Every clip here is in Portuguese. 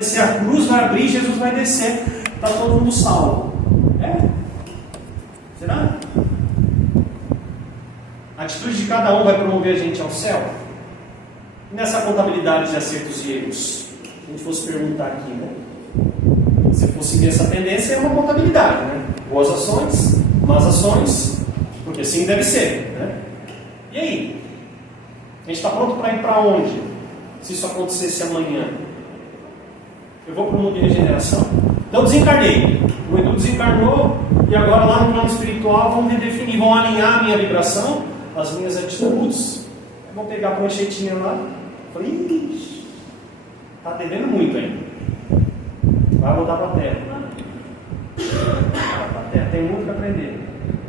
Se a cruz vai abrir, Jesus vai descer, está todo mundo salvo. É? Será? A atitude de cada um vai promover a gente ao céu? E nessa contabilidade de acertos e erros, se a gente fosse perguntar aqui, né? Se fosse seguir essa tendência, é uma contabilidade, né? Boas ações, más ações, porque assim deve ser, né? E aí? A gente está pronto para ir para onde? Se isso acontecesse amanhã? Eu vou para o mundo de regeneração? Então desencarnei. O Edu desencarnou e agora lá no plano espiritual vão redefinir, vão alinhar a minha vibração, as minhas atitudes. Vão pegar a pranchetinha lá. Falei, ixi, está devendo muito ainda. Vai voltar para a Terra. Tem muito que aprender.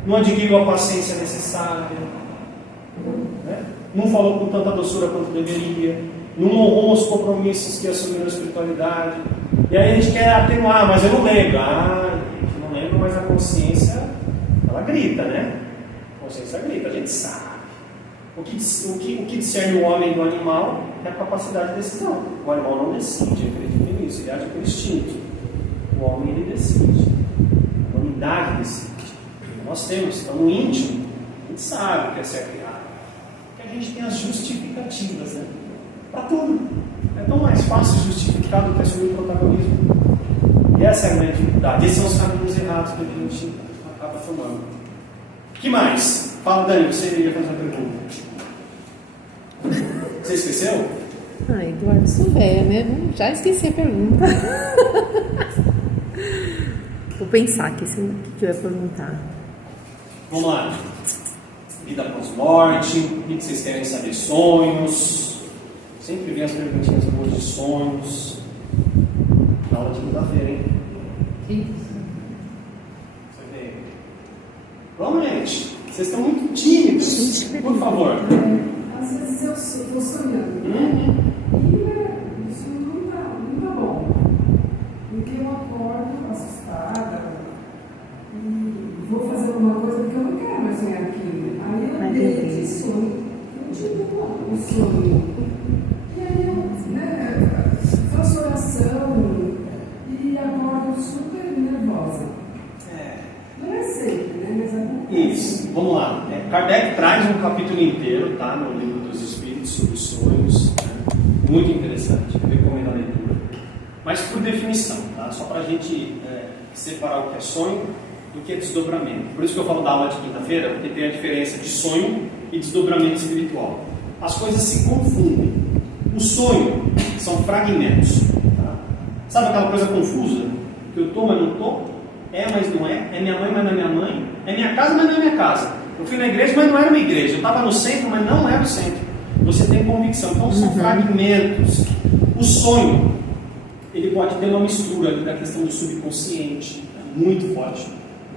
Não adquiriu a paciência necessária, né? Não falou com tanta doçura quanto deveria, não honrou os compromissos que assumiu na espiritualidade. E aí a gente quer atenuar, mas eu não lembro. Gente, não lembro, mas a consciência, ela grita, né? A consciência grita, a gente sabe. O que discerne o homem do animal é a capacidade de decisão. O animal não decide, acredita nisso, ele age por instinto. O homem, ele decide. A humanidade decide. Nós temos, então no íntimo, a gente sabe o que é certo e errado. Porque a gente tem as justificativas, né? Para tudo. É tão mais fácil justificar do que assumir o protagonismo. E essa é a grande dificuldade. Esses são os caminhos errados que a gente acaba tomando. O que mais? Fala, Dani, você iria fazer uma pergunta. Você esqueceu? Eduardo, sou velha, né? Já esqueci a pergunta. Vou pensar aqui o que eu ia perguntar. Vamos lá. Vida pós-morte, o que vocês querem saber? Sonhos. Sempre vem as perguntinhas boas de sonhos. Na aula de quinta-feira, hein? Você vê. Vamos, gente. Vocês estão muito tímidos. Por favor. Às vezes eu estou sonhando, né? E isso não tá bom. Porque eu acordo assustada e vou fazer alguma coisa porque eu não quero mais sonhar aquilo. Aí eu deito e sonho. Continua o sonho. E aí eu faço oração e acordo super nervosa. Não é sempre, né? Mas acontece. Isso, vamos lá. Kardec traz um capítulo inteiro, tá? No Livro dos Espíritos, sobre sonhos. Né? Muito interessante, eu recomendo a leitura. Mas por definição, tá? Só para a gente separar o que é sonho do que é desdobramento. Por isso que eu falo da aula de quinta-feira, porque tem a diferença de sonho e desdobramento espiritual. As coisas se confundem. O sonho são fragmentos. Tá? Sabe aquela coisa confusa? Que eu estou, mas não estou? Mas não é? É minha mãe, mas não é minha mãe? É minha casa, mas não é minha casa? Eu fui na igreja, mas não era uma igreja. Eu estava no centro, mas não era o centro. Você tem convicção. Então são fragmentos. O sonho, ele pode ter uma mistura ali da questão do subconsciente, muito forte.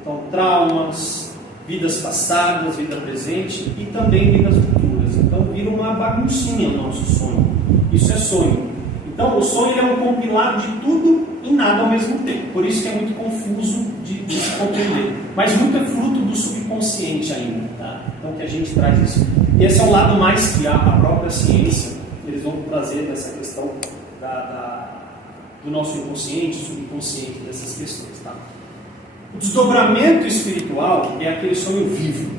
Então, traumas, vidas passadas, vida presente e também vidas futuras. Então, vira uma baguncinha o nosso sonho. Isso é sonho. Então, o sonho é um compilado de tudo e nada ao mesmo tempo. Por isso que é muito confuso de se compreender. Mas muito é fruto do subconsciente ainda. Tá? Então, que a gente traz isso. E esse é o lado mais que a própria ciência, eles vão trazer dessa questão do nosso inconsciente, subconsciente, dessas questões. Tá? O desdobramento espiritual é aquele sonho vivo,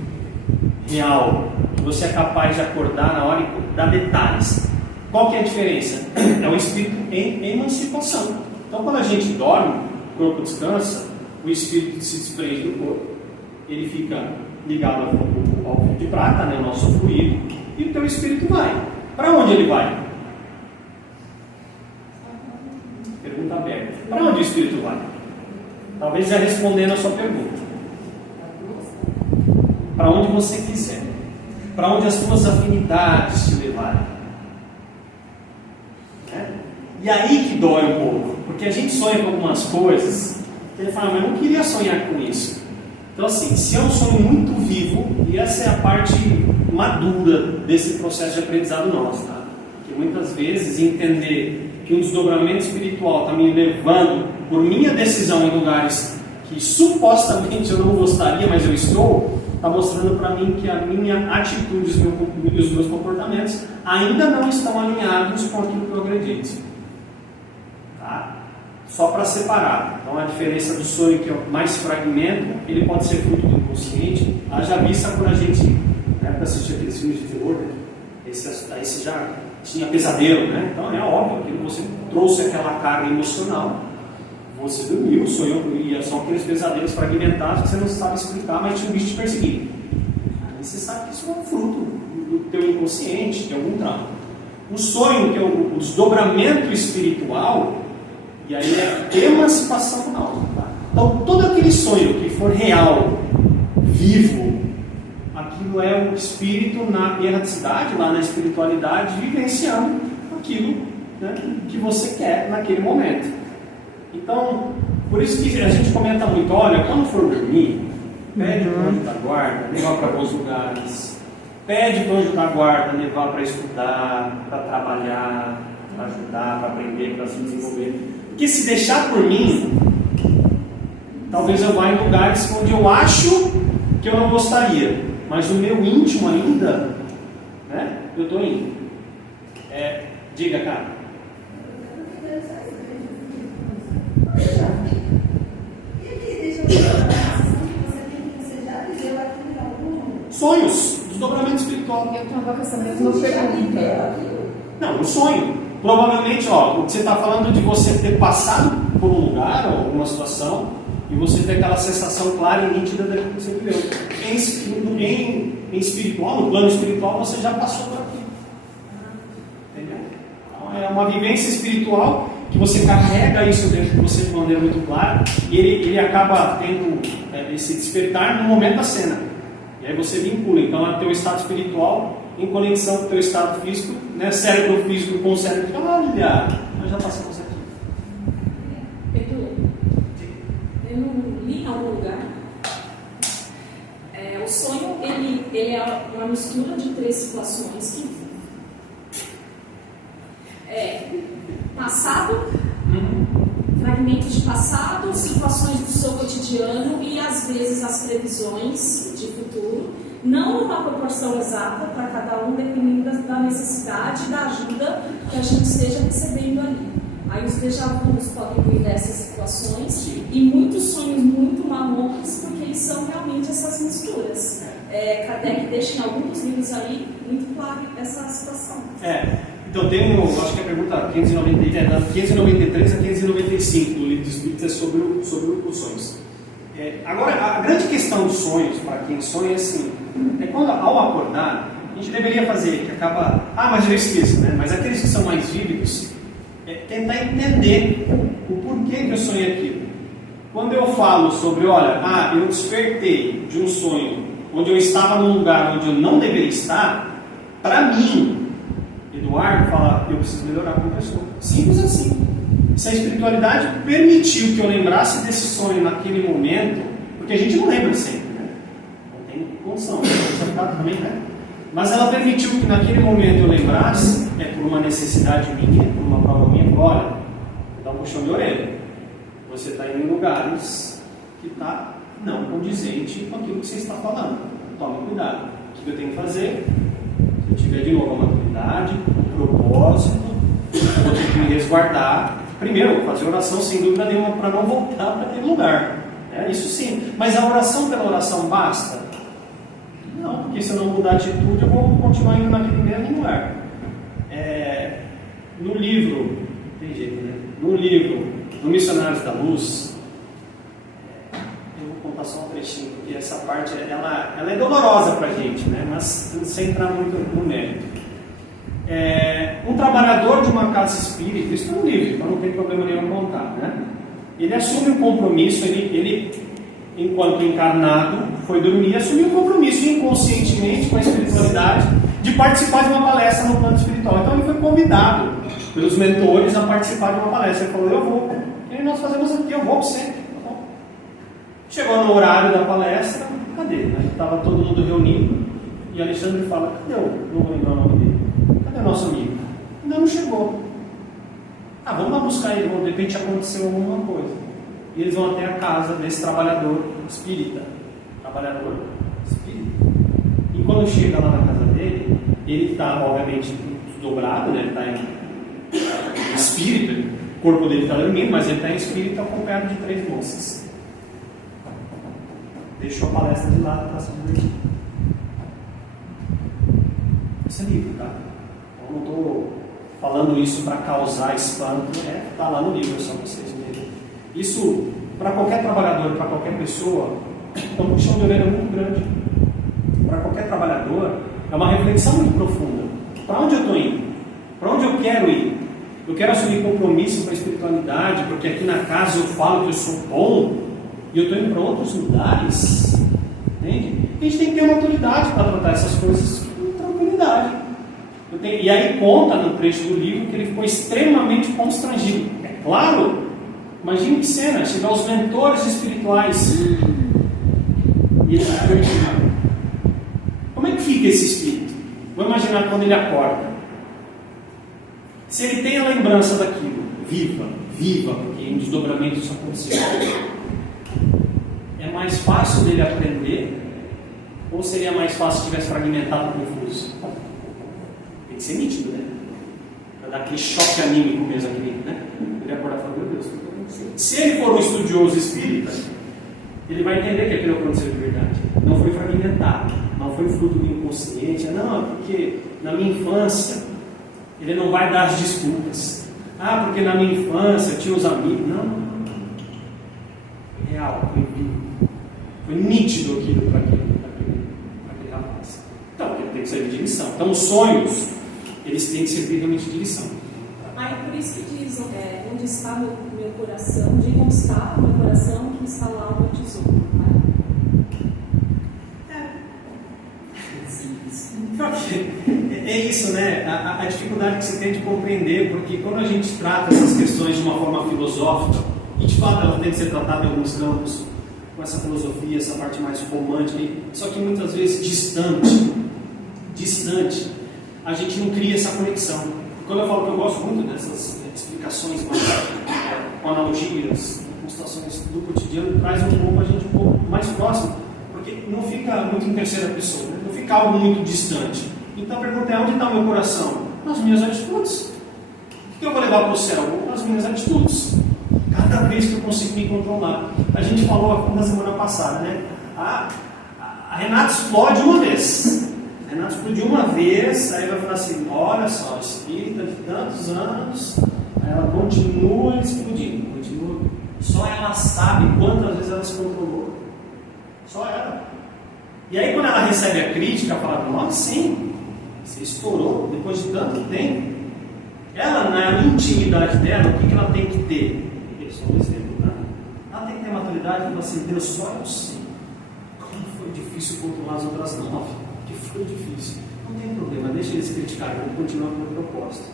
real, que você é capaz de acordar na hora e dar detalhes. Qual que é a diferença? É o espírito em emancipação. Então, quando a gente dorme, o corpo descansa, o espírito se desprende do corpo, ele fica ligado ao fio de prata, né, o nosso fluido, e o teu espírito vai. Para onde ele vai? Pergunta aberta. Para onde o espírito vai? Talvez já respondendo a sua pergunta. Para onde você quiser. Para onde as tuas afinidades te levarem. E aí que dói um pouco, porque a gente sonha com algumas coisas, que ele fala, mas eu não queria sonhar com isso. Então assim, se é um sonho muito vivo, e essa é a parte madura desse processo de aprendizado nosso, tá? Que muitas vezes entender que um desdobramento espiritual está me levando, por minha decisão, em lugares que supostamente eu não gostaria, mas eu estou, está mostrando para mim que a minha atitude e os meus comportamentos ainda não estão alinhados com aquilo que eu acredito. Tá? Só para separar. Então a diferença do sonho, que é o mais fragmento, ele pode ser fruto do inconsciente. Haja vista quando a gente, na época, assistia aqueles filmes de terror, né? Esse já tinha pesadelo, né? Então é óbvio que você trouxe aquela carga emocional, você dormiu, sonhou, e são aqueles pesadelos fragmentados que você não sabe explicar, mas tinha um bicho te perseguindo. Aí você sabe que isso é um fruto do teu inconsciente, de algum trauma. O sonho, que é o desdobramento espiritual, e aí é emancipação da alma. Tá? Então todo aquele sonho que for real, vivo, aquilo é o espírito na erraticidade, lá na espiritualidade, vivenciando aquilo, né, que você quer naquele momento. Então, por isso que a gente comenta muito, olha, quando for dormir, pede para o anjo da guarda levar para bons lugares, pede para o anjo da guarda levar para estudar, para trabalhar, para ajudar, para aprender, para se desenvolver. Porque se deixar por mim, talvez eu vá em lugares onde eu acho que eu não gostaria, mas o meu íntimo ainda, né, eu estou indo. Diga, cara. Sonhos, desdobramento espiritual. Eu estava com essa mesma pergunta. Não, um sonho. Provavelmente, o que você está falando de você ter passado por um lugar ou alguma situação e você ter aquela sensação clara e nítida daquilo que você viveu. Em espiritual, no plano espiritual, você já passou por aquilo. Entendeu? Então, é uma vivência espiritual que você carrega isso dentro de você de maneira muito clara e ele acaba tendo esse despertar no momento da cena. E aí você vincula. Então, é o teu estado espiritual em conexão com o teu estado físico, né? Cérebro físico com o cérebro físico. Olha, nós já passamos aqui. Pedro, eu não li em algum lugar. O sonho, ele é uma mistura de 3 situações que passado, fragmentos de passado, situações do seu cotidiano e às vezes as previsões de futuro, não numa proporção exata para cada um, dependendo da necessidade e da ajuda que a gente esteja recebendo ali. Aí os déjà-vus podem vir dessas situações e muitos sonhos muito malucos, porque eles são realmente essas misturas. Kardec deixa em alguns dos livros ali muito claro essa situação. Então tem, acho que a pergunta 593, da 593 a 595 do livro dos Espíritos é sobre os sonhos. Agora, a grande questão dos sonhos, para quem sonha, é assim, é quando ao acordar, a gente deveria fazer, que acaba, mas eu esqueço, né? Mas aqueles que são mais vívidos, tentar entender o porquê que eu sonhei aquilo. Quando eu falo sobre, eu despertei de um sonho onde eu estava num lugar onde eu não deveria estar, para mim, Eduardo fala, eu preciso melhorar como pessoa. Simples assim. Se a espiritualidade permitiu que eu lembrasse desse sonho naquele momento, porque a gente não lembra sempre, né? Não tem condição, também, né? Mas ela permitiu que naquele momento eu lembrasse, por uma necessidade minha, por uma prova minha, olha, vou dar um puxão de orelha. Você está indo em lugares que está não condizente com aquilo que você está falando. Tome cuidado. O que eu tenho que fazer? Se eu tiver de novo a maturidade, o propósito, eu vou ter que me resguardar. Primeiro, fazer oração sem dúvida nenhuma para não voltar para aquele lugar. Isso sim. Mas a oração pela oração basta? Não, porque se eu não mudar a atitude, eu vou continuar indo naquele mesmo lugar. No livro, tem jeito, né? No livro do Missionários da Luz, eu vou contar só um trechinho, porque essa parte ela é dolorosa para a gente, né? Mas sem entrar muito no mérito. Um trabalhador de uma casa espírita, isso está no livro, então não tem problema nenhum contar, né? Ele assume um compromisso, ele enquanto encarnado, foi dormir e assumiu um compromisso inconscientemente com a espiritualidade de participar de uma palestra no plano espiritual. Então ele foi convidado pelos mentores a participar de uma palestra. Ele falou, eu vou, e nós fazemos aqui, eu vou sempre. Tá bom. Chegou no horário da palestra, cadê? Estava todo mundo reunido e Alexandre fala, cadê não vou lembrar o nome dele, cadê o nosso amigo? Ainda não chegou. Vamos lá buscar ele, de repente aconteceu alguma coisa. E eles vão até a casa desse trabalhador espírita. E quando chega lá na casa dele, ele está, obviamente, dobrado, né? Ele está em espírito, corpo dele está dormindo, mas ele está em espírito acompanhado de 3 moças. Deixou a palestra de lado para se divertir. Isso é livro, tá? Eu não estou falando isso para causar espanto, está lá no livro, é só vocês entenderem. Isso, para qualquer trabalhador, para qualquer pessoa, é um puxão de orelha muito grande. Para qualquer trabalhador, é uma reflexão muito profunda. Para onde eu estou indo? Para onde eu quero ir? Eu quero assumir compromisso com a espiritualidade, porque aqui na casa eu falo que eu sou bom, e eu estou indo para outros lugares. Entende? A gente tem que ter maturidade para tratar essas coisas com tranquilidade. E aí conta no trecho do livro que ele ficou extremamente constrangido. É claro, imagine que cena, chegar aos mentores espirituais e ele está perdido. Como é que fica esse espírito? Vou imaginar quando ele acorda. Se ele tem a lembrança daquilo, viva, porque em desdobramento isso aconteceu. É mais fácil dele aprender? Ou seria mais fácil se tivesse fragmentado e confuso? Tem que ser nítido, né? Para dar aquele choque anímico mesmo aqui, né? Ele acordar e falar, meu Deus, o que aconteceu? Se ele for um estudioso espírita, ele vai entender que aquilo aconteceu de verdade. Não foi fragmentado, não foi fruto do inconsciente. Não, é porque na minha infância, ele não vai dar as desculpas. Porque na minha infância eu tinha os amigos. Não. Foi real, foi vivo. Foi nítido aquilo para aquele rapaz. Então, ele tem que servir de lição. Então, os sonhos, eles têm que servir realmente de lição. É por isso que diz, onde está meu coração, de onde está o meu coração, que está lá o meu tesouro. É isso, né? A dificuldade que se tem de compreender, porque quando a gente trata essas questões de uma forma filosófica, e de fato ela tem que ser tratada em alguns campos, com essa filosofia, essa parte mais romântica, só que muitas vezes distante, a gente não cria essa conexão. Quando eu falo que eu gosto muito dessas explicações mais, com analogias, com situações do cotidiano, traz um pouco a gente um pouco mais próximo, porque não fica muito em terceira pessoa, né? Não fica algo muito distante. Então a pergunta é: onde está o meu coração? Nas minhas atitudes. O que eu vou levar para o céu? Nas minhas atitudes. Cada vez que eu consigo me controlar. A gente falou na semana passada, né? A Renata explode uma vez. A Renata explodiu uma vez, aí vai falar assim: olha só, espírita de tantos anos, aí ela continua explodindo, continua. Só ela sabe quantas vezes ela se controlou. Só ela. E aí quando ela recebe a crítica, ela fala: nossa, sim, você estourou depois de tanto tempo. Ela, na intimidade dela, o que ela tem que ter? Eu sou um exemplo, né? Ela tem que ter maturidade e falar assim: Deus, só eu sei como foi difícil controlar as outras 9. Que foi difícil. Não tem problema, deixa eles criticarem, eu vou continuar com o meu propósito.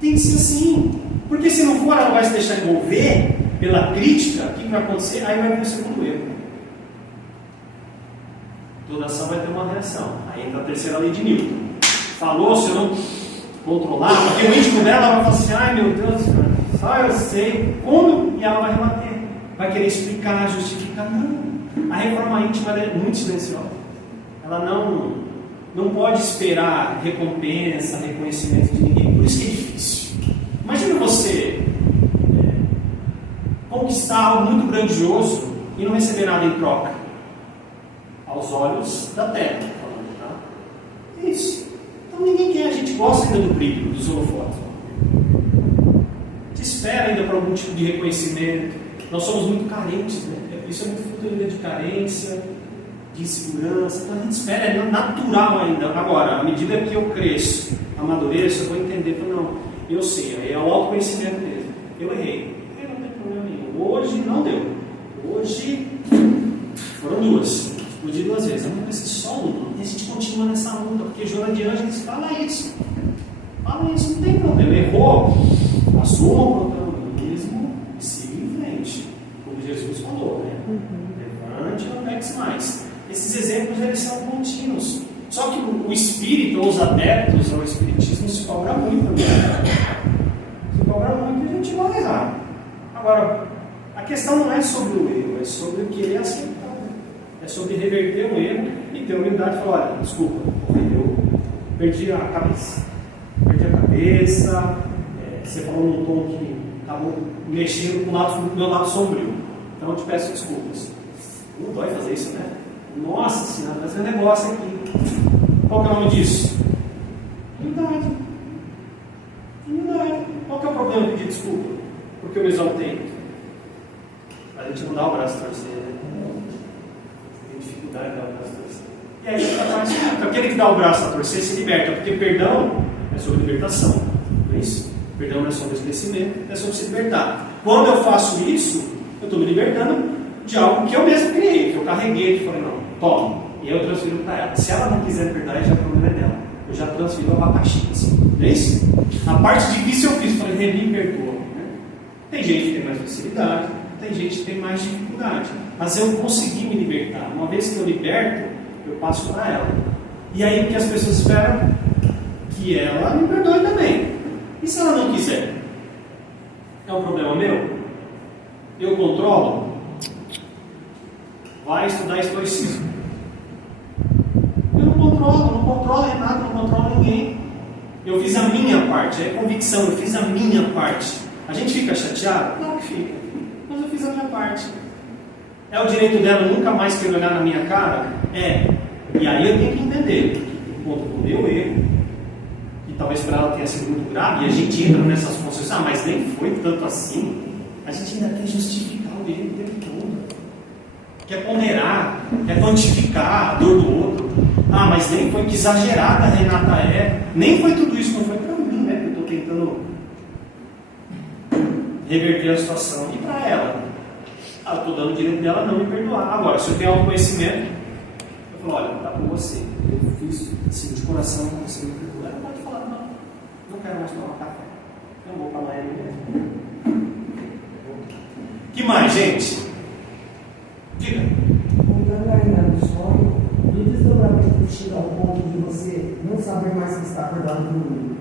Tem que ser assim. Porque se não for, ela vai se deixar envolver pela crítica. O que vai acontecer? Aí vai vir o segundo erro. Toda ação vai ter uma reação. Aí entra a terceira lei de Newton. Falou, se eu não controlar, porque o íntimo dela vai falar assim: ai meu Deus, só eu sei como, e ela vai rebater, vai querer explicar, justificar. Não. A reforma íntima é muito silenciosa. Ela não pode esperar recompensa, reconhecimento de ninguém. Por isso que é difícil. Imagina você conquistar algo muito grandioso e não receber nada em troca. Aos olhos da terra, falando, tá? É isso. Então ninguém quer, a gente gosta ainda do brilho, dos holofotes. A gente espera ainda por algum tipo de reconhecimento. Nós somos muito carentes, né? Isso é muito fruto ainda de carência, de insegurança. Então a gente espera, é natural ainda. Agora, à medida que eu cresço, amadureço, eu vou entender, não, eu sei, é o autoconhecimento mesmo. Eu errei, não tem problema nenhum. Hoje não deu. Hoje foram duas. Explodi 2 vezes. Eu não preciso só uma. E a gente continua nessa luta, porque Joana de Ângeles fala isso. Fala isso, não tem problema. Errou, assuma o protagonismo e siga em frente. Como Jesus falou, né? Levante e não pegue mais. Esses exemplos, eles são contínuos. Só que o espírito, ou os adeptos ao espiritismo, se cobra muito. Né? Se cobra muito e a gente vai errar. Agora, a questão não é sobre o erro, é sobre o que ele aceita. É sobre reverter o erro e ter humildade e falar: olha, desculpa, eu perdi a cabeça. Você falou num tom que acabou mexendo com o meu lado sombrio. Então eu te peço desculpas. Não dói fazer isso, né? Nossa Senhora, vai ser um negócio aqui. Qual que é o nome disso? Humildade. Humildade. Qual que é o problema de pedir desculpa? Porque eu me exaltei. A gente não dá o braço a torcer, né? Tem dificuldade de dar o braço a torcer. E aí, aquele que dá o braço a torcer se liberta, porque perdão é sobre libertação. Não é isso? Perdão não é sobre esquecimento, é sobre se libertar. Quando eu faço isso, eu estou me libertando de algo que eu mesmo criei, que eu carreguei, que falei, não, toma. E eu transfiro para ela. Se ela não quiser perdoar, já é problema dela. Eu já transfiro o abacaxi. Assim. Não é isso? A parte difícil eu fiz, falei, me perdoa. Né? Tem gente que tem mais facilidade, tem gente que tem mais dificuldade. Mas eu consegui me libertar. Uma vez que eu liberto, eu passo para ela. E aí o que as pessoas esperam? Que ela me perdoe também. E se ela não quiser? É um problema meu? Eu controlo? Vai estudar estoicismo. Eu não controlo Renato, não controlo ninguém. Eu fiz a minha parte, é convicção, eu fiz a minha parte. A gente fica chateado? Não fica. Mas eu fiz a minha parte. É o direito dela nunca mais querer olhar na minha cara? É. E aí eu tenho que entender, por conta do meu erro, e talvez para ela tenha sido muito grave, e a gente entra nessas funções, mas nem foi tanto assim. A gente ainda quer justificar o erro o tempo todo. Quer ponderar, quer quantificar a dor do outro. Mas nem foi que exagerada a Renata é. Nem foi tudo isso, não foi para mim, né? Que eu estou tentando reverter a situação. E para ela? Eu estou dando o direito dela não me perdoar. Agora, se eu tenho autoconhecimento, eu falo, olha, está com você. Eu fiz assim, de coração, não consigo me perdoar. Ela pode falar, não quero mais tomar café. Eu vou para Miami mesmo. Que mais, gente? Diga. Voltando ainda no sonho, do desdobramento chega ao ponto de você não saber mais se está acordado no mundo.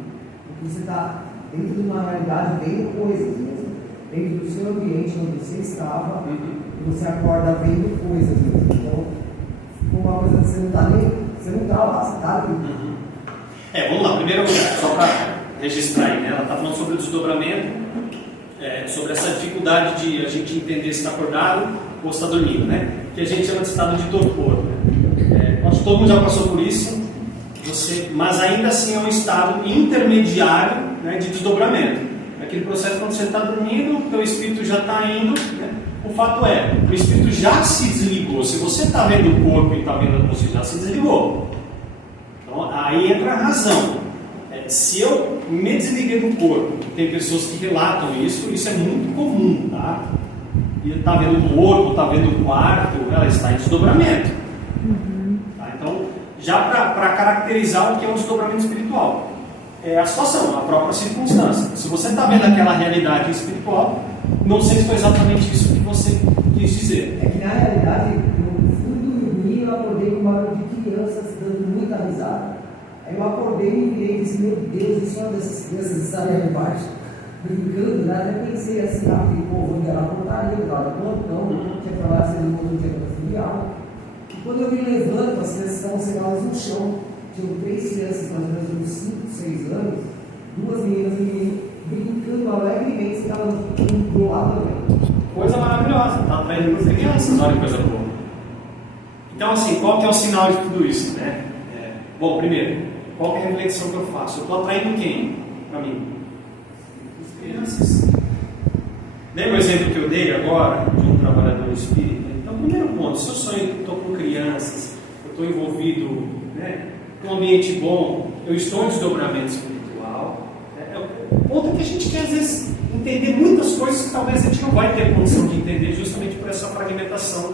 Porque você está dentro de uma realidade vendo coisas mesmo. Dentro do seu ambiente onde você estava, e você acorda vendo coisas mesmo. Então, ficou uma coisa que você não está nem. Você não está lá, você está ali. Vamos lá. Primeiro, só para registrar aí, né? Ela está falando sobre o desdobramento, sobre essa dificuldade de a gente entender se está acordado ou se está dormindo, né? Que a gente chama de estado de torpor. Né? Acho que todo mundo já passou por isso, mas ainda assim é um estado intermediário, né, de desdobramento. Aquele processo quando você está dormindo, o teu espírito já está indo, né? O fato é, o espírito já se desligou. Se você está vendo o corpo e está vendo a você, já se desligou. Então aí entra a razão. Se eu me desliguei do corpo, tem pessoas que relatam isso é muito comum, tá? E está vendo o corpo, está vendo o quarto, ela está em desdobramento. Tá? Então, já para caracterizar o que é um desdobramento espiritual, é a situação, a própria circunstância. Se você está vendo aquela realidade espiritual, não sei se foi exatamente isso que você quis dizer. É que na realidade, eu fui dormir e eu acordei com um barulho de crianças dando muita risada. Aí eu acordei e virei e disse, meu Deus, e só dessas crianças estarem aí embaixo, brincando, né? Até pensei assim, vou ligar na portaria, eu estava no plantão, tinha falado assim, não tinha para filial. E quando eu me levanto, as crianças estavam sentadas no chão. Tinham 3 crianças, mais ou menos uns 5, 6 anos, 2 meninas e menino, brincando alegremente, estavam do lado também. Coisa maravilhosa, está atraindo as crianças, olha que coisa boa. Então, assim, qual que é o sinal de tudo isso, né? Bom, primeiro, qual que é a reflexão que eu faço? Eu estou atraindo quem para mim? As crianças. Lembra o exemplo que eu dei agora de um trabalhador espírita? Então, primeiro ponto, se eu sonho que estou com crianças, eu estou envolvido, né, com um ambiente bom, eu estou em desdobramento espiritual. O ponto é que a gente quer, às vezes, entender muitas coisas que talvez a gente não vai ter condição de entender justamente por essa fragmentação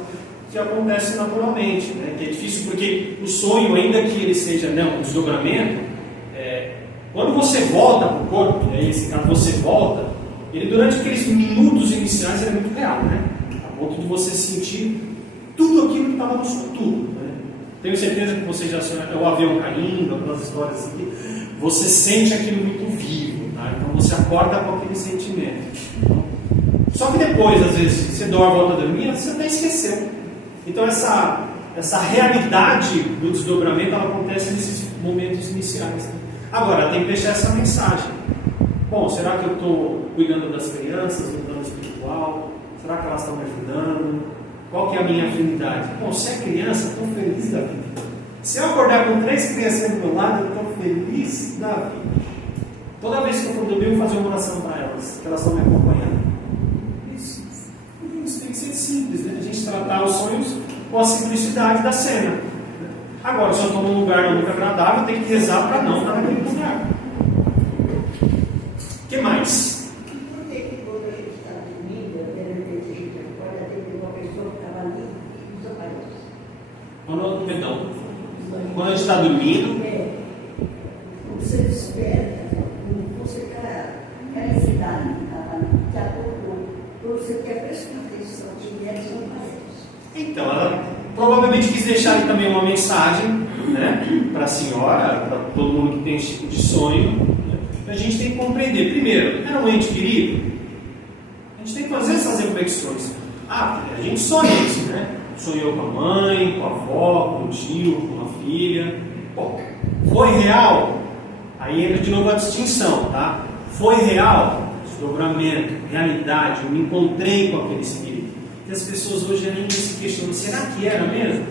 que acontece naturalmente, né? Que é difícil porque o sonho, ainda que ele seja um desdobramento, quando você volta para o corpo, e aí nesse caso você volta, ele durante aqueles minutos iniciais ele é muito real, né? A ponto de você sentir tudo aquilo que estava no sonho, tudo. Né? Tenho certeza que você já sonha, o avião caindo, aquelas histórias assim, você sente aquilo muito vivo, tá? Então você acorda com aquele sentimento. Só que depois, às vezes, você dorme, volta a dormir, você até esqueceu. Então essa realidade do desdobramento ela acontece nesses momentos iniciais. Agora, tem que deixar essa mensagem. Bom, será que eu estou cuidando das crianças no plano espiritual? Será que elas estão me ajudando? Qual que é a minha afinidade? Bom, se é criança, estou feliz da vida. Se eu acordar com 3 crianças do meu lado, eu estou feliz da vida. Toda vez que eu for dormir, eu vou fazer uma oração para elas, que elas estão me acompanhando. Isso tem que ser simples, né? A gente tratar os sonhos com a simplicidade da cena. Agora, se eu estou num lugar muito agradável, eu tenho que rezar para não estar naquele lugar. O que mais? Por que quando a gente está dormindo, de repente a gente acorda, tem uma pessoa que estava ali e desaparece? Perdão. Quando a gente está dormindo. Quando você desperta, quando você aquela cidade que estava ali, te acordou. Quando você quer prestar atenção, de mulher desaparece. Então, ela provavelmente quis deixar ali também uma mensagem, né, para a senhora, para todo mundo que tem esse tipo de sonho. A gente tem que compreender. Primeiro, era um ente querido? A gente tem que às vezes fazer reflexões. A gente sonha isso, né? Sonhou com a mãe, com a avó, com o tio, com a filha. Bom, foi real? Aí entra de novo a distinção, tá? Foi real? Desdobramento, realidade, eu me encontrei com aquele espírito. E as pessoas hoje ainda se questionam, será que era mesmo?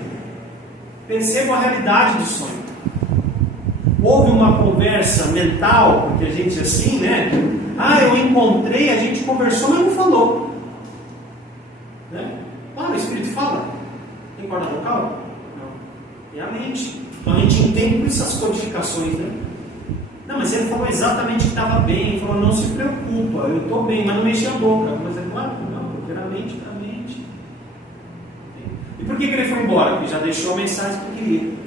Percebam a realidade do sonho. Houve uma conversa mental, porque a gente assim, né? Eu encontrei, a gente conversou, mas não falou. Né? O Espírito fala. Tem corda vocal? Não. É a mente. Então a gente entende por essas codificações, né? Não, mas ele falou exatamente que estava bem. Ele falou, não se preocupa, eu estou bem, mas não mexi a boca. Mas é claro que não, porque era a mente da mente. E por que ele foi embora? Porque já deixou a mensagem que eu queria.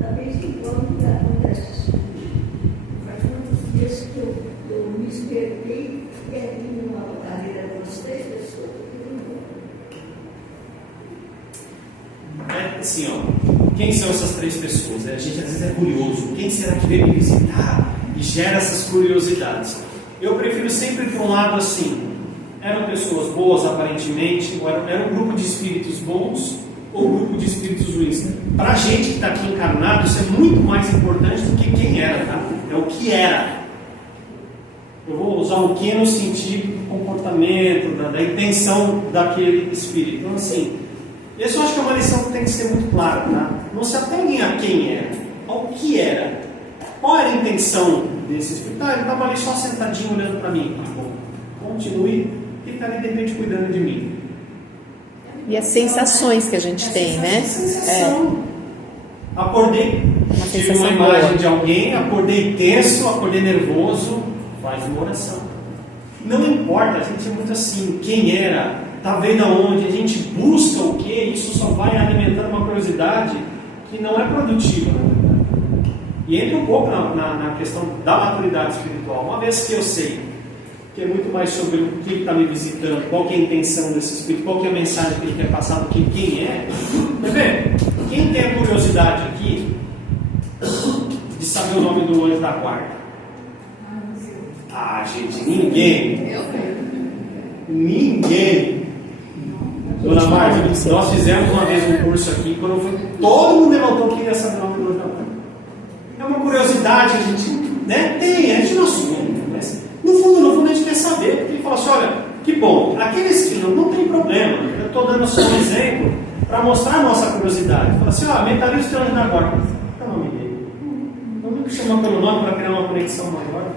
Da vez em quando acontece assim. Faz muitos dias que eu me despertei e ali numa cadeira com as 3 pessoas que eu É assim, ó. Quem são essas 3 pessoas? A gente às vezes é curioso. Quem será que veio me visitar? E gera essas curiosidades. Eu prefiro sempre para um lado assim. Eram pessoas boas aparentemente, ou era um grupo de espíritos bons, ou um grupo de espíritos ruins. Para a gente que está aqui encarnado, isso é muito mais importante do que quem era, tá? É o que era. Eu vou usar o que no sentido do comportamento, da intenção daquele espírito. Então assim, isso eu acho que é uma lição que tem que ser muito clara, tá? Não se apeguem a quem era, ao que era. Qual era a intenção desse espírito? Ele estava ali só sentadinho olhando para mim. Tá bom, continue. E está ali de repente cuidando de mim. E as sensações que a gente tem, né? Acordei, tive uma imagem de alguém, acordei tenso, acordei nervoso, faz uma oração. Não importa, a gente é muito assim, quem era, está vendo aonde, a gente busca o que, isso só vai alimentando uma curiosidade que não é produtiva, na verdade. E entra um pouco na questão da maturidade espiritual. Uma vez que eu sei que é muito mais sobre o que ele está me visitando, qual que é a intenção desse espírito, qual que é a mensagem que ele quer passar, do que quem é. Quer ver? Quem tem a curiosidade aqui de saber o nome do anjo da guarda? Gente, ninguém. Ninguém. Dona Marta, nós fizemos uma vez um curso aqui, quando eu fui, todo mundo levantou que queria saber o nome do anjo da guarda. É uma curiosidade, a gente, né? Tem, a gente não assume. No fundo, a gente quer saber, porque ele fala assim, olha, que bom, aqueles que não tem problema, eu estou dando só um exemplo para mostrar a nossa curiosidade. Fala assim, mentalista de anjo da guarda. Qual é o nome dele? Vamos chamar pelo nome para criar uma conexão maior.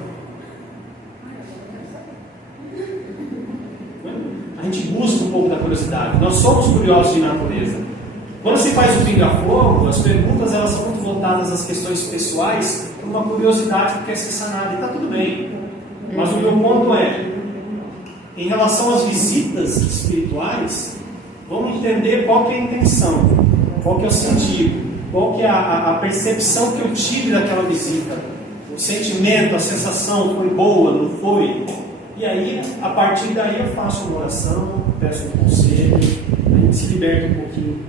A gente busca um pouco da curiosidade, nós somos curiosos de natureza. Quando se faz o pinga-fogo, as perguntas elas são muito voltadas às questões pessoais, por uma curiosidade que quer ser sanada, e está tudo bem. Mas o meu ponto é, em relação às visitas espirituais, vamos entender qual que é a intenção, qual que é o sentido, qual que é a percepção que eu tive daquela visita. O sentimento, a sensação foi boa, não foi? E aí, a partir daí eu faço uma oração, peço um conselho, a gente se liberta um pouquinho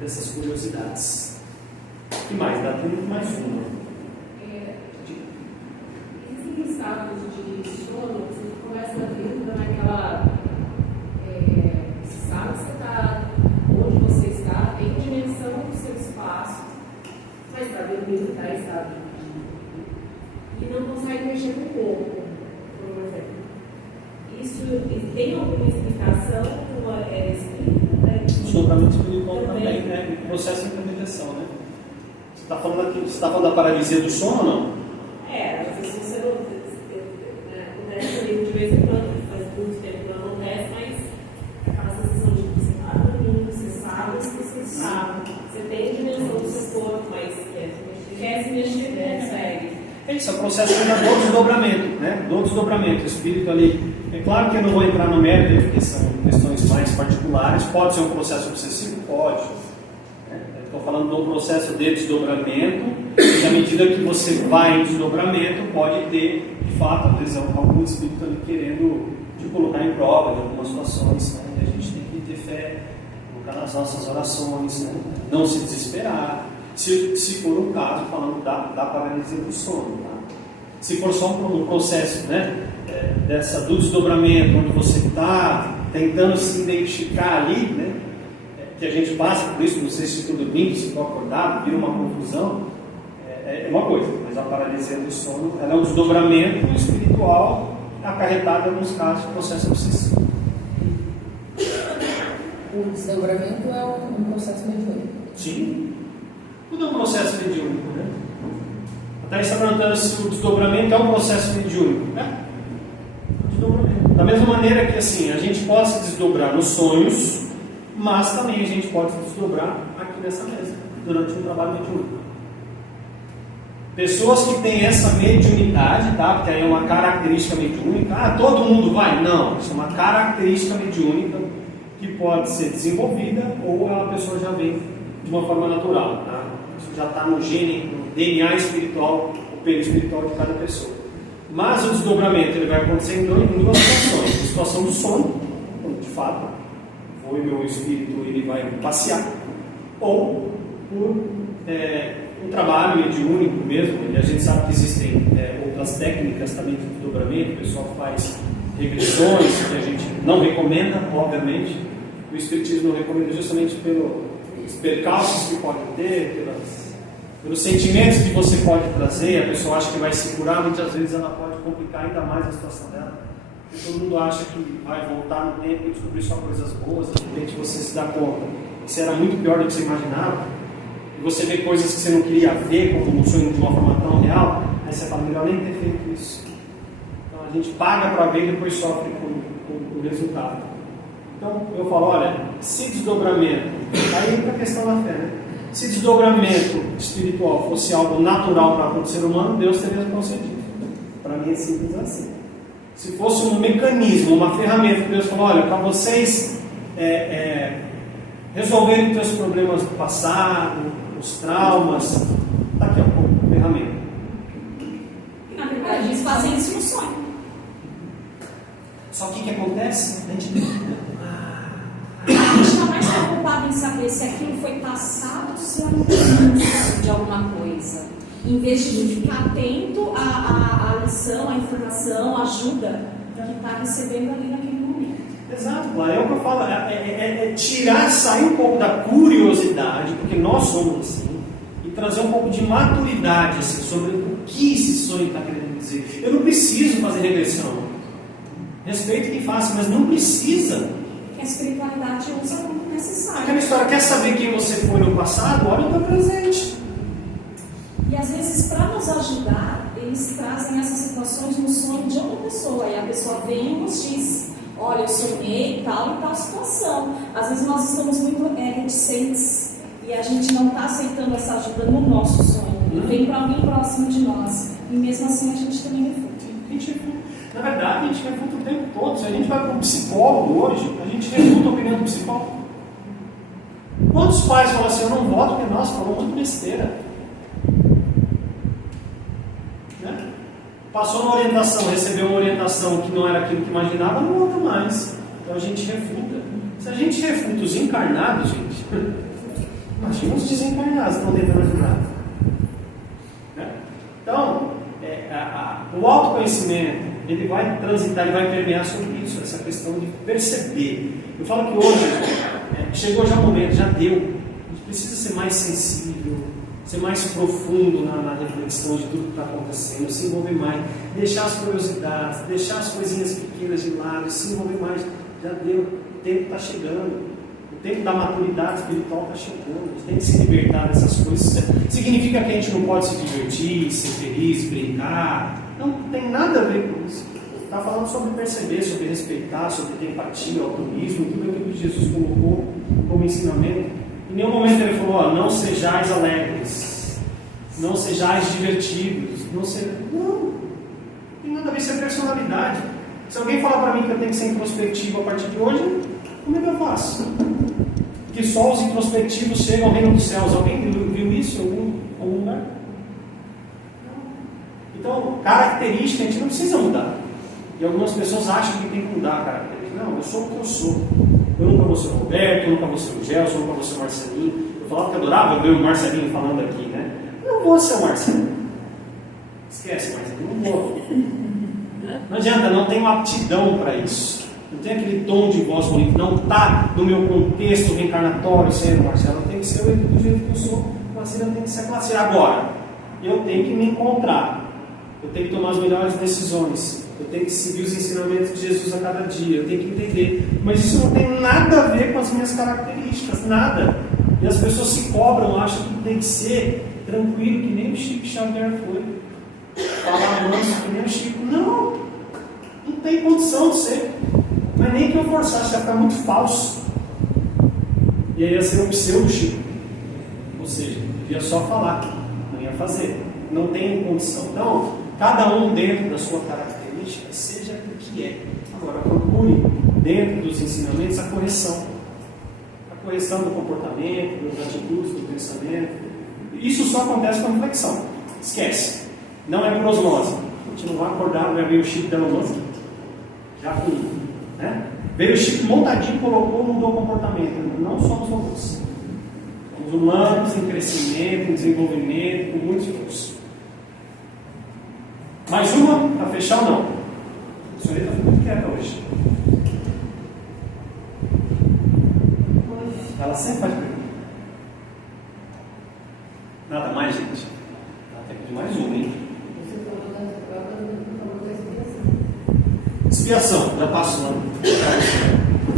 dessas curiosidades. O que mais? Dá tempo mais uma. Existem estados de sono que você começa a ver naquela estado que você está, onde você está, tem dimensão do seu espaço, mas está dormindo, está estável. E não consegue mexer com o corpo. tem alguma explicação espírita, né? O desdobramento espiritual também, né? O processo de intermediação, né? Você está falando da paralisia do sono ou não? Às vezes você não acontece comigo de vez em quando, faz muito tempo que não acontece, mas aquela sensação de que você está dormindo, você sabe que você sabe, você tem a dimensão do seu corpo, mas quer se mexer, segue. É isso, é o processo do desdobramento, né? Do desdobramento, o espírito ali. É claro que eu não vou entrar no mérito, porque são questões mais particulares. Pode ser um processo obsessivo? Pode. Estou falando do processo de desdobramento, e à medida que você vai em desdobramento, pode ter, de fato, às vezes, algum espírito ali querendo te colocar em prova de algumas situações, né? E a gente tem que ter fé, colocar nas nossas orações, né? Não se desesperar. Se for um caso, falando da paralisia do sono, tá? Se for só um processo, né, do desdobramento, onde você está tentando se identificar ali, né, que a gente passa por isso, não sei se estou dormindo, se estou acordado, vira uma confusão, é uma coisa, mas a paralisia do sono ela é um desdobramento espiritual acarretado, em alguns casos, de processo obsessivo. O desdobramento é um processo mediúnico. Sim. Tudo é um processo mediúnico, né? Até está perguntando se o desdobramento é um processo mediúnico, né? Desdobramento. Da mesma maneira que assim, a gente pode se desdobrar nos sonhos, mas também a gente pode se desdobrar aqui nessa mesa, durante um trabalho mediúnico. Pessoas que têm essa mediunidade, tá? Porque aí é uma característica mediúnica. Todo mundo vai? Não, isso é uma característica mediúnica que pode ser desenvolvida ou a pessoa já vem de uma forma natural, tá? Isso já está no gene, no DNA espiritual, o perispiritual de cada pessoa. Mas o desdobramento ele vai acontecer em duas situações. A situação do sono, quando de fato o meu espírito ele vai passear, ou por um trabalho mediúnico mesmo. E a gente sabe que existem outras técnicas também de desdobramento. O pessoal faz regressões que a gente não recomenda, obviamente. O espiritismo não recomenda justamente pelos percalços que pode ter, pelos sentimentos que você pode trazer. A pessoa acha que vai se curar, muitas vezes ela pode complicar ainda mais a situação dela. E todo mundo acha que vai voltar no tempo e descobrir só coisas boas, e de repente você se dá conta que você era muito pior do que você imaginava, e você vê coisas que você não queria ver, como um sonho de uma forma tão real, aí você fala, melhor nem ter feito isso. Então a gente paga para ver e depois sofre com o resultado. Então, eu falo, olha, se desdobramento, aí entra a questão da fé, né? Se desdobramento espiritual fosse algo natural para todo ser humano, Deus teria concedido. Para mim é simples assim. Se fosse um mecanismo, uma ferramenta que Deus falou, olha, para vocês resolverem os seus problemas do passado, os traumas, está aqui, ó, ferramenta. Na verdade, eles fazem isso no sonho. Só que o que acontece? A gente está mais preocupado em saber se aquilo foi passado ou se é um curso de alguma coisa, em vez de ficar atento à lição, à informação, à ajuda que está recebendo ali naquele momento. Exato, Clara, é o que eu falo, tirar, sair um pouco da curiosidade, porque nós somos assim, e trazer um pouco de maturidade assim, sobre o que esse sonho está querendo dizer. Eu não preciso fazer regressão, respeito quem faça, mas não precisa. A espiritualidade usa como necessário. Aquela história, quer saber quem você foi no passado? Olha o teu presente. E às vezes, para nos ajudar, eles trazem essas situações no sonho de outra pessoa. E a pessoa vem e nos diz, olha, eu sonhei tal e tal situação. Às vezes nós estamos muito reticentes e a gente não está aceitando essa ajuda no nosso sonho. E vem para alguém próximo de nós. E mesmo assim a gente também refuta. Na verdade, a gente refuta o tempo todo. Se a gente vai para um psicólogo hoje, a gente refuta a opinião do psicólogo. Quantos pais falam assim, eu não voto porque nós falamos muito besteira? Né? Passou na orientação, recebeu uma orientação que não era aquilo que imaginava, não volta mais. Então a gente refuta. Se a gente refuta os encarnados, gente, imagina os desencarnados que estão tentando ajudar. Né? Então, o autoconhecimento, ele vai transitar, ele vai permear sobre isso, essa questão de perceber. Eu falo que hoje, chegou já o momento, já deu. A gente precisa ser mais sensível, ser mais profundo na reflexão de tudo que está acontecendo, se envolver mais, deixar as curiosidades, deixar as coisinhas pequenas de lado, se envolver mais. Já deu, o tempo está chegando, o tempo da maturidade espiritual está chegando, a gente tem que se libertar dessas coisas. Significa que a gente não pode se divertir, ser feliz, brincar? Não tem nada a ver com isso. Está falando sobre perceber, sobre respeitar, sobre ter empatia, altruísmo, tudo aquilo que Jesus colocou como ensinamento. Em nenhum momento ele falou, não sejais alegres, não sejais divertidos, não tem nada a ver, isso é personalidade. Se alguém falar para mim que eu tenho que ser introspectivo a partir de hoje, como é que eu faço? Que só os introspectivos chegam ao reino dos céus. Alguém viu isso em algum lugar? Então, característica a gente não precisa mudar. E algumas pessoas acham que tem que mudar a característica. Não, eu sou o que eu sou. Eu nunca vou ser o Roberto, eu nunca vou ser o Gelson, eu nunca vou ser o Marcelinho. Eu falava que adorava ver o Marcelinho falando aqui, né? Eu não vou ser o Marcelinho. Esquece, Marcelinho, não vou. Não adianta, não tenho aptidão para isso. Não tem aquele tom de voz bonito. Não está no meu contexto reencarnatório ser o Marcelo. Eu tenho que ser eu do jeito que eu sou. O Marcelo tem que ser a classe. Agora, eu tenho que me encontrar. Eu tenho que tomar as melhores decisões. Eu tenho que seguir os ensinamentos de Jesus a cada dia. Eu tenho que entender. Mas isso não tem nada a ver com as minhas características. Nada. E as pessoas se cobram, acham que tem que ser tranquilo, que nem o Chico Xavier foi. Falar manso, que nem o Chico. Não tem condição de ser. Não é nem que eu forçasse, ia ficar muito falso. E aí ia ser o pseudo Chico. Ou seja, ia só falar, não ia fazer. Não tem condição. Então, cada um dentro da sua característica, seja o que é. Agora, procure dentro dos ensinamentos a correção. A correção do comportamento, das atitudes, do pensamento. Isso só acontece com reflexão. Esquece. Não é por osmose. A gente não vai acordar, vai ver o Chico dando osmose. Já fui. Né? Veio o Chico montadinho, colocou, mudou o comportamento. Não somos robôs. Somos humanos em crescimento, em desenvolvimento, com muito esforço. Mais uma? Para fechar ou não? A senhorita foi muito quieta hoje. Ela sempre faz pergunta. Nada mais, gente? Ela tem que pedir mais uma, hein? Expiação, já passo lá.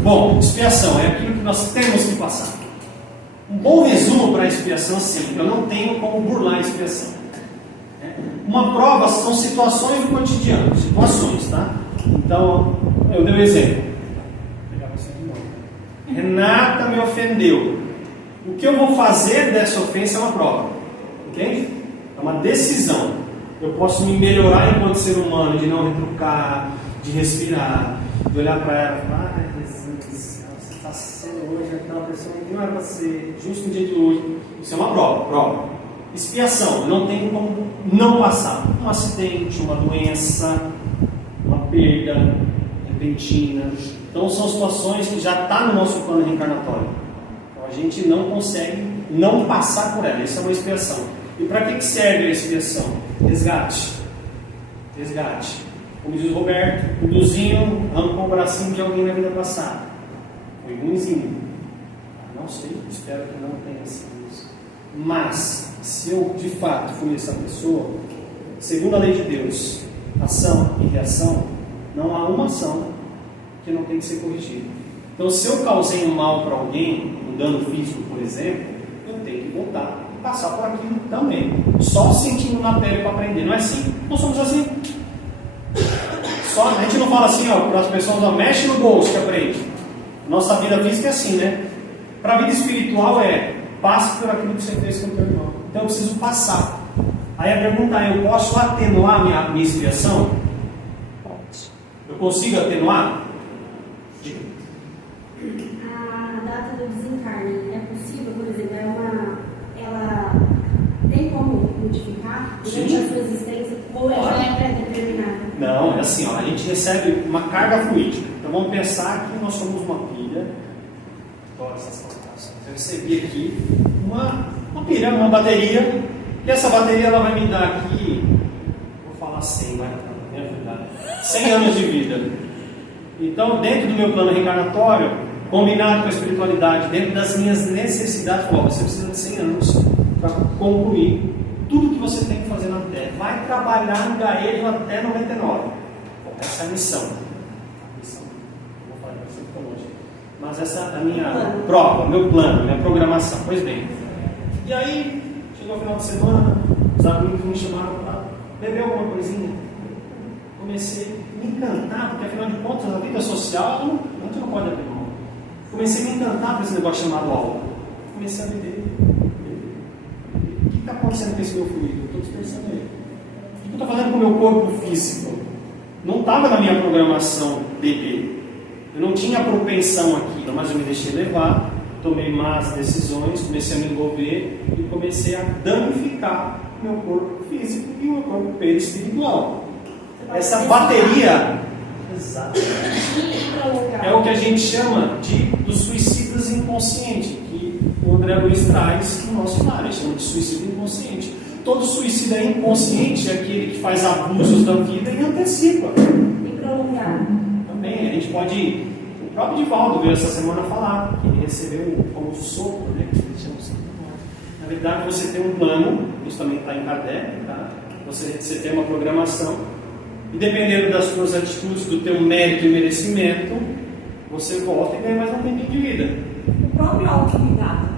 Bom, expiação é aquilo que nós temos que passar. Um bom resumo para a expiação, sim. Eu não tenho como burlar a expiação. Uma prova são situações do cotidiano, situações, tá? Então, eu dei um exemplo. Vou pegar você de novo. Renata me ofendeu. O que eu vou fazer dessa ofensa é uma prova. Entende? É uma decisão. Eu posso me melhorar enquanto ser humano, de não retrucar, de respirar, de olhar para ela e falar, ai, Jesus, você está sendo hoje aquela pessoa que não era para ser, justo no dia de hoje. Isso é uma prova. Expiação, não tem como não passar. Um acidente, uma doença, uma perda repentina. Então são situações que já está no nosso plano reencarnatório. Então a gente não consegue não passar por ela. Isso é uma expiação. E para que serve a expiação? Resgate. Como diz o Roberto, o Duzinho arrancou o bracinho de alguém na vida passada. Foi ruimzinho. Não sei, espero que não tenha sido isso. Mas, se eu de fato fui essa pessoa, segundo a lei de Deus, ação e reação, não há uma ação que não tem que ser corrigida. Então, se eu causei um mal para alguém, um dano físico, por exemplo, eu tenho que voltar e passar por aquilo também. Só sentindo na pele para aprender. Não é assim? Nós somos assim. Só, a gente não fala assim, para as pessoas, mexe no bolso que aprende. Nossa vida física é assim, né? Para a vida espiritual passe por aquilo que você fez com o teu irmão. Então eu preciso passar. Aí a pergunta é, eu posso atenuar minha expiação? Pode. Eu consigo atenuar? Diga. A data do desencarne é possível, por exemplo, ela tem como modificar durante a sua existência ou ela já é pré-determinada? Não, é assim, a gente recebe uma carga fluídica. Então vamos pensar que nós somos uma pilha. Adoro essas colocações. Eu recebi aqui uma pilha, uma bateria, e essa bateria ela vai me dar aqui, vou falar 100, vai me ajudar, 100 anos de vida. Então, dentro do meu plano reencarnatório, combinado com a espiritualidade, dentro das minhas necessidades, você precisa de 100 anos. para concluir tudo que você tem que fazer na Terra. Vai trabalhar no gaejo até 99. Bom, essa é a missão. Não vou falar para você que longe. Mas essa é a minha prova, meu plano, minha programação. Pois bem. E aí, chegou o final de semana, os amigos me chamaram para beber alguma coisinha. Comecei a me encantar, porque afinal de contas, a vida social, a gente não pode abrir mão. Comecei a me encantar por esse negócio chamado álcool. Comecei a beber. O que está acontecendo com esse meu fluido? Eu estou dispersando ele. O que eu estou fazendo com o meu corpo físico? Não estava na minha programação beber. Eu não tinha propensão aqui, mas eu me deixei levar, tomei más decisões, comecei a me envolver e comecei a danificar o meu corpo físico e o meu corpo perispiritual. Essa bateria, é o que a gente chama dos suicidas inconscientes, que o André Luiz traz no nosso lar, ele chama de suicídio inconsciente. Todo suicida inconsciente é aquele que faz abusos da vida e antecipa. E prolongar. Também, a gente pode, o próprio Divaldo veio essa semana falar, que ele recebeu como sopro, né, que ele chama de sopro. Na verdade, você tem um plano, isso também está em Kardec, tá? Você tem uma programação, e dependendo das suas atitudes, do teu mérito e merecimento, você volta e ganha mais um tempinho de vida. O próprio autocuidado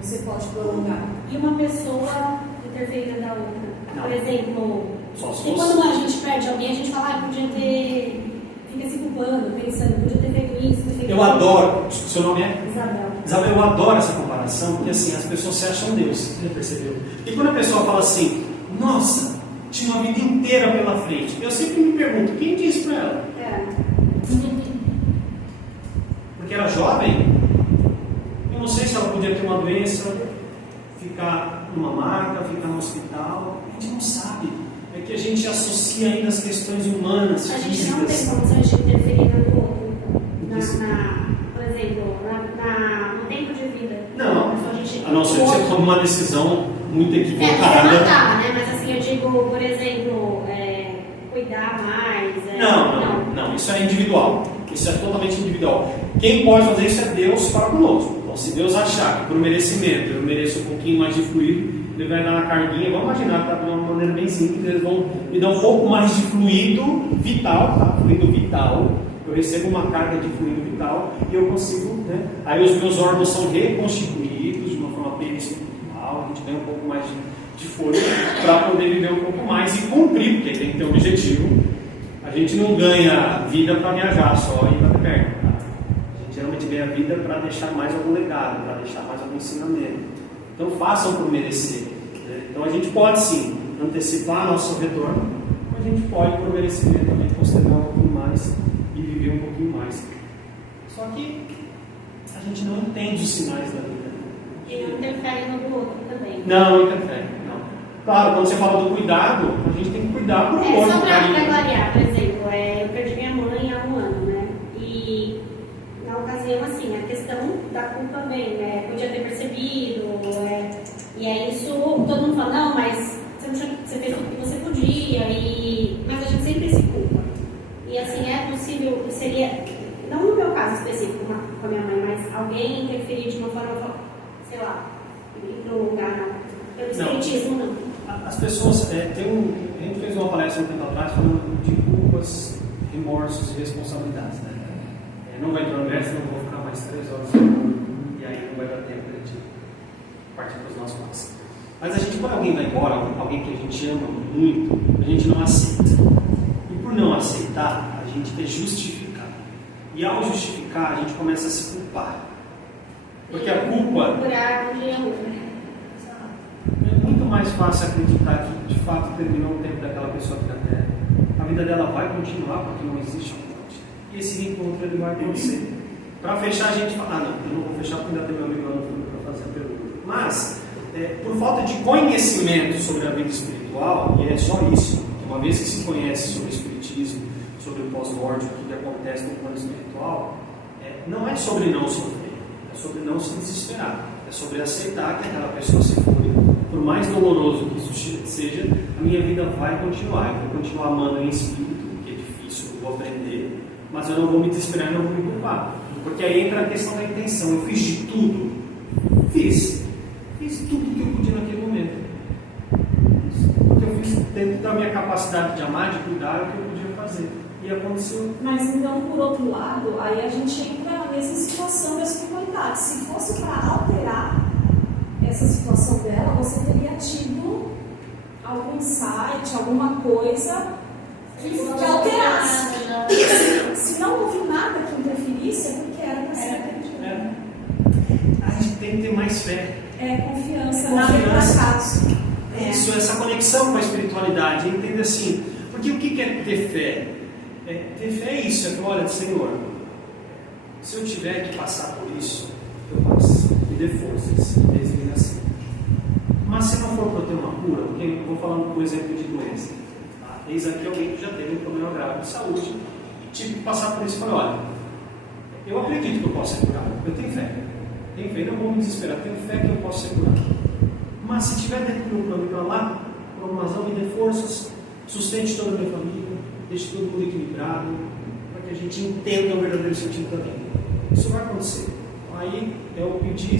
você pode prolongar. E uma pessoa interferir na outra. Não. Por exemplo, Só se e fosse. quando a gente perde alguém, a gente fala, podia ter. Fica se culpando, pensando, podia ter feito isso, ter feito Eu adoro, seu nome é? Isabel. Isabel, eu adoro essa comparação, porque assim, as pessoas se acham Deus, você já percebeu? E quando a pessoa fala assim, nossa, tinha uma vida inteira pela frente, eu sempre me pergunto, quem disse para ela? Porque era jovem, eu não sei se ela podia ter uma doença, ficar numa maca, ficar no hospital, a gente não sabe. É que a gente associa ainda as questões humanas, A gente não tem físicas. condições de interferir no outro. Por exemplo, no tempo de vida. Não, gente, a não ser que você tome uma decisão muito você equivocada. matar, né? Mas assim, eu digo, por exemplo, cuidar mais. Não, isso é individual. Isso é totalmente individual. Quem pode fazer isso é Deus para conosco. Então, se Deus achar que por merecimento eu mereço um pouquinho mais de fluido, Ele vai dar uma carguinha. Vamos imaginar que está de uma maneira bem simples. Eles vão me dar um pouco mais de fluido vital, tá? Fluido vital. Eu recebo uma carga de fluido vital e eu consigo, né? Aí os meus órgãos são reconstituídos de uma forma perispiritual. A gente ganha um pouco mais de fôlego para poder viver um pouco mais e cumprir, porque tem que ter um objetivo. A gente não ganha vida para viajar só e bater perna. Tá? A gente geralmente ganha vida para deixar mais algum legado, para deixar mais algum ensinamento. Então façam por merecer. Né? Então a gente pode sim antecipar nosso retorno, mas a gente pode por merecimento também considerar um pouquinho mais e viver um pouquinho mais. Só que a gente não entende os sinais da vida. E não interfere no do outro também. Não interfere, não. Claro, quando você fala do cuidado, a gente tem que cuidar por amor. Só para clarear, por exemplo, eu perdi minha mãe há 1 ano, né? E na ocasião, assim, a questão da culpa vem, podia ter percebido, e é isso, todo mundo fala, não, mas você fez tudo que você podia, mas a gente sempre se culpa. E assim, é possível, seria, não no meu caso específico com a minha mãe, mas alguém interferir de uma forma, sei lá, ir para um lugar, não. Pelo espiritismo, não. As pessoas, a gente fez uma palestra um tempo atrás falando de culpas, remorsos e responsabilidades. Né? Não vai entrar no verso, não vou ficar mais 3 horas e aí não vai dar tempo de partir para os nossos passos. Mas a gente, quando alguém vai embora, alguém que a gente ama muito, a gente não aceita. E por não aceitar, a gente quer justificar. E ao justificar, a gente começa a se culpar. Porque a culpa... Procurar onde é outra. É muito mais fácil acreditar que de fato terminou o tempo daquela pessoa aqui na Terra. A vida dela vai continuar porque não existe a morte. E esse encontro ele vai acontecer. Para fechar, a gente fala, não, eu não vou fechar porque ainda tem meu amigo lá no fundo para fazer a pergunta. Mas, por falta de conhecimento sobre a vida espiritual, e é só isso, que uma vez que se conhece sobre o espiritismo, sobre o pós-morte, o que acontece no plano espiritual, não é sobre não sofrer, é sobre não se desesperar. É sobre aceitar que aquela pessoa se for. Por mais doloroso que isso seja, a minha vida vai continuar. Eu vou continuar amando em espírito, que é difícil, eu vou aprender, mas eu não vou me desesperar e não vou me culpar. Porque aí entra a questão da intenção. Eu fiz de tudo. Fiz tudo que eu podia naquele dentro da minha capacidade de amar, de cuidar, o que eu podia fazer. E aconteceu. Mas então, por outro lado, aí a gente entra na mesma situação da espiritualidade. Se fosse para alterar essa situação dela, você teria tido algum insight, alguma coisa que alterasse. Se não houve nada que interferisse, é porque era para ser atendido. A gente tem que ter mais fé. Confiança, nada por acaso. Isso, essa conexão com a espiritualidade. Entende assim? Porque o que é ter fé? Ter fé é isso, falar, olha, Senhor, se eu tiver que passar por isso, eu passo, me dê forças, me dê designação. Mas se não for para eu ter uma cura, porque eu vou falar um exemplo de doença. Tá? Eis aqui alguém que já teve um problema grave de saúde, e tive que passar por isso e falei, olha, eu acredito que eu posso ser curado, eu tenho fé, não vou me desesperar, tenho fé que eu posso ser curado. Mas se tiver dentro do meu plano para lá, por alguma razão, me dê forças, sustente toda a minha família, deixe todo mundo equilibrado, para que a gente entenda o verdadeiro sentido da vida. Isso vai acontecer. Aí eu pedi,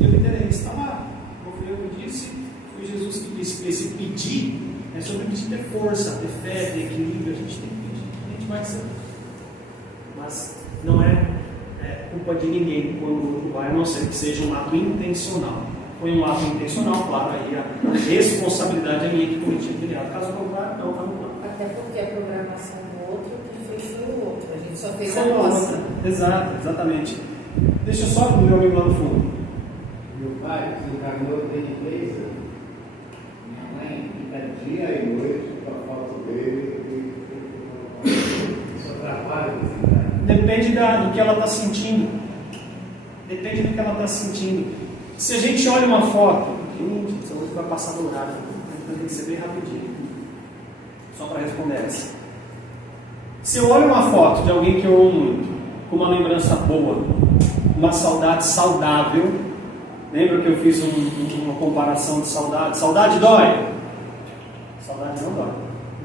eu entendi, está lá. Não fui eu que disse, foi Jesus que disse que esse pedir é sobre pedir ter força, ter fé, ter equilíbrio. A gente tem que pedir, a gente vai ser. Mas não é culpa de ninguém quando o grupo vai, a não ser que seja um ato intencional. Foi um ato intencional, claro, aí a responsabilidade é minha que cometi aquele ato. Caso contrário, não, não. Até porque a programação do outro, que fez foi o outro. A gente só fez Foi a nossa. Exato, exatamente. Deixa eu só o meu amigo lá no fundo. Meu pai desencarnou desde 3 anos. Minha mãe fica dia e noite com a foto dele e só trabalha desencarnar. Depende do que ela está sentindo. Depende do que ela está sentindo. Se a gente olha uma foto, gente, hoje vai passar do horário, tem que ser bem rapidinho. Só para responder essa. Se eu olho uma foto de alguém que eu amo muito, com uma lembrança boa, uma saudade saudável, lembra que eu fiz uma comparação de saudade? Saudade dói? Saudade não dói.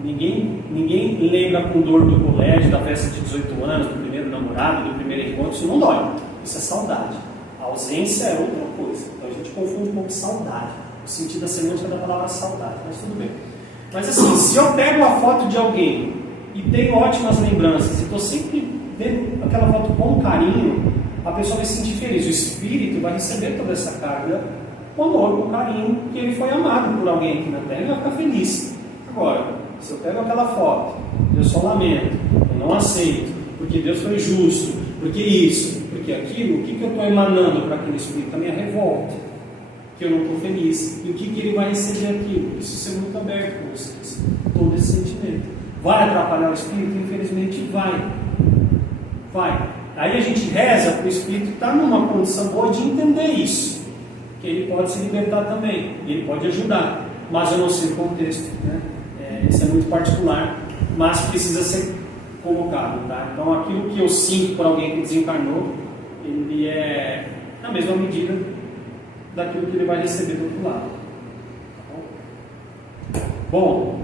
Ninguém lembra com dor do colégio, da festa de 18 anos, do primeiro namorado, do primeiro encontro, isso não dói. Isso é saudade. A ausência é outra coisa. Então a gente confunde um pouco saudade, o sentido da semântica da palavra saudade, mas tudo bem. Mas assim, se eu pego a foto de alguém e tenho ótimas lembranças e estou sempre vendo aquela foto com carinho, a pessoa vai se sentir feliz. O espírito vai receber toda essa carga com amor, com carinho, que ele foi amado por alguém aqui na Terra e vai ficar feliz. Agora, se eu pego aquela foto, eu só lamento, eu não aceito, porque Deus foi justo, porque isso, porque aquilo, o que eu estou emanando para aquele espírito? Também é revolta, que eu não estou feliz. E o que ele vai receber aquilo? Preciso ser muito aberto com vocês. Todo esse sentimento. Vai atrapalhar o espírito? Infelizmente vai. Aí a gente reza para o espírito estar numa condição boa de entender isso. Que ele pode se libertar também. E ele pode ajudar. Mas eu não sei o contexto. Né? Isso é muito particular. Mas precisa ser colocado. Tá? Então aquilo que eu sinto por alguém que desencarnou, ele é na mesma medida daquilo que ele vai receber do outro lado. Tá bom,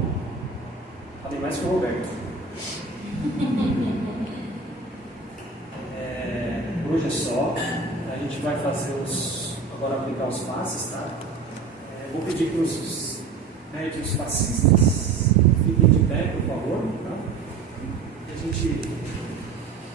falei mais que o Roberto. Hoje é só. A gente vai fazer agora aplicar os passes, tá? Vou pedir para os médios passistas fiquem de pé, por favor. Tá? A gente